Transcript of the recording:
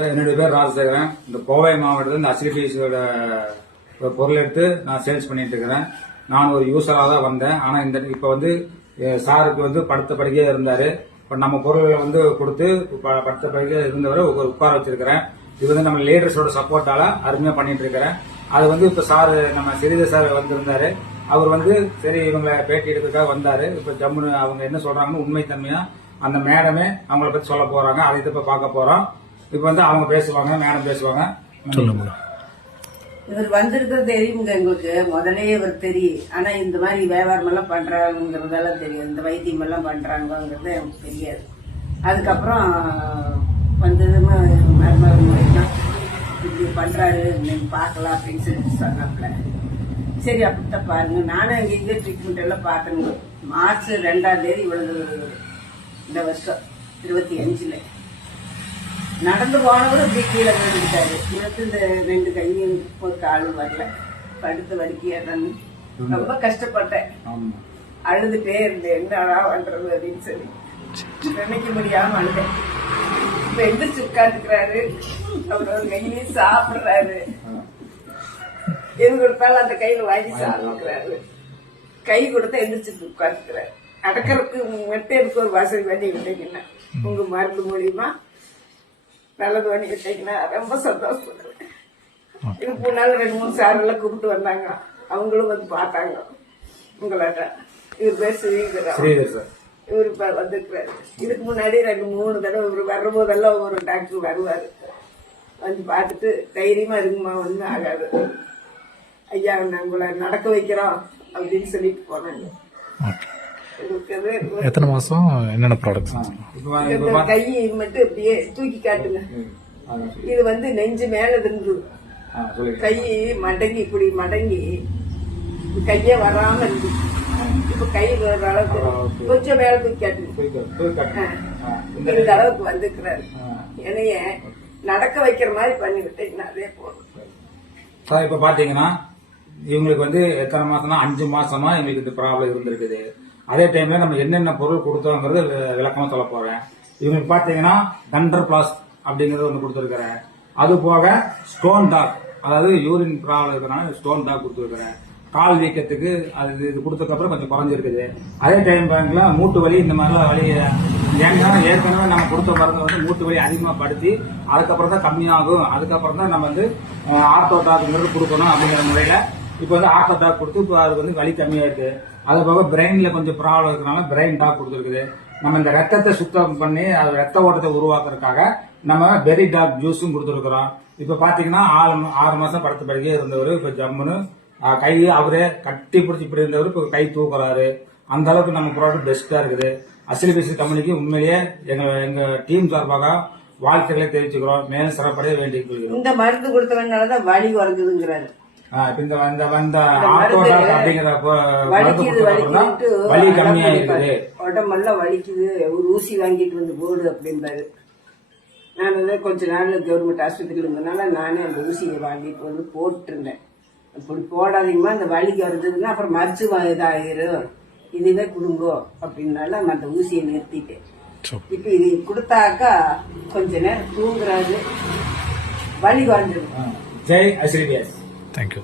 என்னுடைய பேர் ராஜசேகரன். இந்த கோவை மாவட்டத்தில் இந்த அசிலிபீஸோட பொருள் எடுத்து நான் சேல்ஸ் பண்ணிட்டு இருக்கிறேன். நான் ஒரு யூசராக தான் வந்தேன். ஆனா இப்ப வந்து சாருக்கு வந்து படுத்த படுக்கையே இருந்தாரு. இப்ப நம்ம பொருள்களை வந்து கொடுத்து படுத்த படுக்கையே இருந்தவரை உட்கார வச்சிருக்கிறேன். இது வந்து நம்ம லீடர்ஸோட சப்போர்ட்டால அருமையா பண்ணிட்டு இருக்கிறேன். அது வந்து இப்ப சார் நம்ம சிறித சார் வந்திருந்தாரு. அவர் வந்து சரி இவங்களை பேட்டி எடுக்கிறதுக்காக வந்தாரு. இப்ப ஜம்முன்னு அவங்க என்ன சொல்றாங்கன்னு உண்மைத்தன்மையா அந்த மேடமே அவங்கள பத்தி சொல்ல போறாங்க. அதை இப்ப பார்க்க போறோம். இப்ப வந்து அவங்க பேசுவாங்க, மேடம் பேசுவாங்க. இவர் வந்திருக்கிறது தெரியுங்க எங்களுக்கு. முதலே இவர் தெரியும். ஆனா இந்த மாதிரி வியாபாரம் எல்லாம் பண்றாங்கிறதெல்லாம் தெரியும். இந்த வைத்தியம் எல்லாம் பண்றாங்கிறது எனக்கு தெரியாது. அதுக்கப்புறம் வந்ததுமே இப்படி பண்றாரு பார்க்கலாம் அப்படின்னு சொல்லி சொன்னாப்ல. சரி அப்படித்தான் பாருங்க. நானும் எங்க ட்ரீட்மெண்ட் எல்லாம் பார்த்தேங்க. மார்ச் 2ஆம் தேதி இவ்வளவு இந்த வருஷம் 25ல நடந்து போனவரும் இப்படி கீழே விழுந்துட்டாரு. இவருக்கு இந்த 2 கையும் ஒரு காலும் வரல. படுத்து வலிக்கியாதான் ரொம்ப கஷ்டப்பட்டேன். அழுதுட்டே இருந்தேன். என்னடா பண்றது அப்படின்னு சொல்லி நினைக்க முடியாம அழுதேன். இப்ப எந்திரிச்சு உட்காந்துக்கிறாரு. அப்புறம் கையிலையும் சாப்பிடுறாரு. எது கொடுத்தாலும் அந்த கையில வாங்கி சாப்பிடுறாரு. கை கொடுத்தா எந்திரிச்சு உட்காந்துக்கிறாரு. அடக்கிறதுக்கு மட்டும் எனக்கு ஒரு வசதி பண்ணி விட்டீங்கன்னா உங்க மருந்து மூலியமா நல்லது பண்ணி விட்டீங்கன்னா ரொம்ப சந்தோஷப்படுறேன். இதுக்கு முன்னால 2-3 சாரெல்லாம் கூப்பிட்டு வந்தாங்க. அவங்களும் வந்து பார்த்தாங்க உங்களாட்ட. இவர் பேர் ஸ்ரீதர். இவர் இப்ப வந்துருக்கிறாரு. இதுக்கு முன்னாடி 2-3 தடவை இவர் வரும்போதெல்லாம் ஒரு டாக்டர் வருவாரு. வந்து பார்த்துட்டு தைரியமா இருக்குமா ஒன்றும் ஆகாது ஐயா, உங்களை நடக்க வைக்கிறோம் அப்படின்னு சொல்லிட்டு போனாங்க. எத்தனை மாசம் என்னென்ன ப்ராடக்ட்ஸ்? கை மட்டும் அப்படியே தூக்கி காட்டுங்க. இது வந்து நெஞ்சு மேல இருந்து கை மடங்கி இப்படி மடங்கி கையே வராம இருந்து இப்ப கை வர அளவுக்கு கொஞ்சம் மேல தூக்கி காட்டுங்க. இந்த அளவுக்கு வந்துக்கிறாரு. என்னைய நடக்க வைக்கிற மாதிரி பண்ணி விட்டீங்கன்னா அதே போதும். இப்ப பாத்தீங்கன்னா இவங்களுக்கு வந்து எத்தனை மாசம்னா 5 மாசமா இவங்களுக்கு இந்த ப்ராப்ளம் இருந்திருக்குது. அதே டைம்ல நம்ம என்னென்ன பொருள் கொடுத்தோங்கிறது விளக்கமா சொல்ல போறேன். இவங்களுக்கு பாத்தீங்கன்னா தண்டர் பிளாஸ்ட் அப்படிங்கறது ஒண்ணு கொடுத்துருக்கிறேன். அது போக ஸ்டோன் டாக், அதாவது யூரின் ப்ராப்ளம் இருக்கிறனால ஸ்டோன் டாக் கொடுத்துருக்கிறேன். கால் வீக்கத்துக்கு அது இது கொடுத்ததுக்கு அப்புறம் கொஞ்சம் குறைஞ்சிருக்குது. அதே டைம் பாருங்களா மூட்டு வலி இந்த மாதிரிலாம் வலி ஏன்னா ஏற்கனவே நம்ம கொடுத்த மருந்து வந்து மூட்டு வலி அதிகமா படுத்தி அதுக்கப்புறம் தான் கம்மியாகும். அதுக்கப்புறம் தான் நம்ம வந்து ஆர்த்தோ டாக்ங்கிறது கொடுக்கணும் அப்படிங்கிற முறையில இப்ப வந்து ஆர்த்தோ டாக் கொடுத்து இப்போ அது வந்து வலி கம்மியா இருக்கு. அது போக பிரெயின்ல கொஞ்சம் ப்ராப்ளம் இருக்கிறனால பிரெயின் டாக் கொடுத்துருக்குது. நம்ம இந்த ரத்தத்தை சுத்தம் பண்ணி அது ரத்த ஓட்டத்தை உருவாக்குறதுக்காக நம்ம பெரி டாக் ஜூஸும் கொடுத்துருக்கிறோம். இப்ப பாத்தீங்கன்னா 6 மாசம் படுத்த படுக்கையே இருந்தவர் இப்ப ஜம்முன்னு கை அவரே கட்டி பிடிச்சி இப்படி இருந்தவர் இப்ப கை தூக்குறாரு. அந்த அளவுக்கு நம்ம ப்ராடக்ட் பெஸ்டா இருக்குது. அசிலிபீஸ் கம்பெனிக்கு உண்மையிலேயே எங்க டீம் சார்பாக வாழ்த்துக்களை தெரிவிச்சுக்கிறோம். மேலும் சிறப்படைய வேண்டிக் கொள்கிறோம். இந்த மருந்து கொடுத்தவனாலதான் வலி குறைஞ்சதுங்கிறாரு. வலி கம்மியா இருக்குது, உடம்பெல்லாம் வலிக்குது, ஒரு ஊசி வாங்கிட்டு வந்து போடு அப்படின்பாரு. நான் கொஞ்ச நாள் கவர்மெண்ட் ஆஸ்பத்திரியில் இருந்ததுனால நானே அந்த ஊசியை வாங்கிட்டு வந்து போட்டு இருந்தேன். அப்படி போடாதீங்கம்மா, அந்த வலிக்கு வருதுன்னா அப்புறம் மருத்துவம் இதாகிரும், இதுவே கொடுங்கோ அப்படின்னால அந்த ஊசியை நிறுத்திட்டேன். இப்ப இது கொடுத்தாக்கா கொஞ்ச நேரம் தூங்குறாரு, வலி குறைஞ்சிடும். ஜெய் அசிலிபீஸ். Thank you.